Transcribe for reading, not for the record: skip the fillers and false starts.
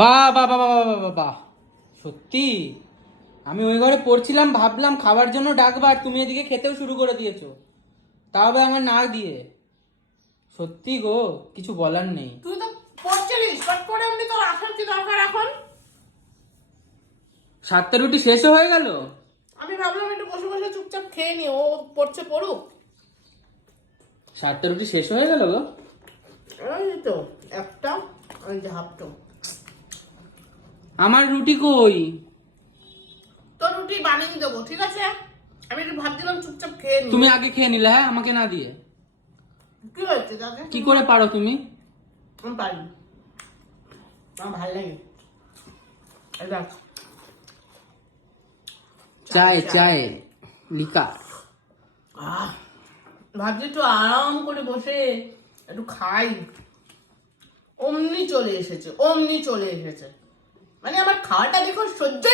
বাহ বাহ বাহ বাহ বাহ বাহ বাহ, সত্যি আমি ওই ঘরে পড়ছিলাম, ভাবলাম খাবার জন্য ডাকবার, তুমি এদিকে খেতেও শুরু করে দিয়েছো, তাও আবার আমার না দিয়ে। সত্যি গো, কিছু বলার নেই। তুই তো পড়ছিলিস, বাট পড়ে এমনি তোর আসার কি দরকার এখন? 7টা রুটি শেষও হয়ে গেল। আমি ভাবলাম একটু বসে বসে চুপচাপ খেয়ে নি, ও পড়ছে পড়ুক। 7টা রুটি শেষ হয়ে গেল গো। এই তো একটা, ওই যে হাফটো। আমার রুটি কই? তোর রুটি বানিয়ে দেবো, ঠিক আছে? আমি একটু ভাবছিলাম চুপচাপ খেয়ে নি। তুমি আগে খেয়ে নিলে, হ্যাঁ, আমাকে না দিয়ে। কি হয়েছে দাদা? কি করে পারো তুমি? আমি পারি, আমার ভালো লাগে। এই দেখ, চায় চায় লিকা। ভাবছি একটু আরাম করে বসে একটু খাই, অমনি চলে এসেছে, অমনি চলে এসেছে। মানে আমার খাওয়াটা দেখো সহ্যই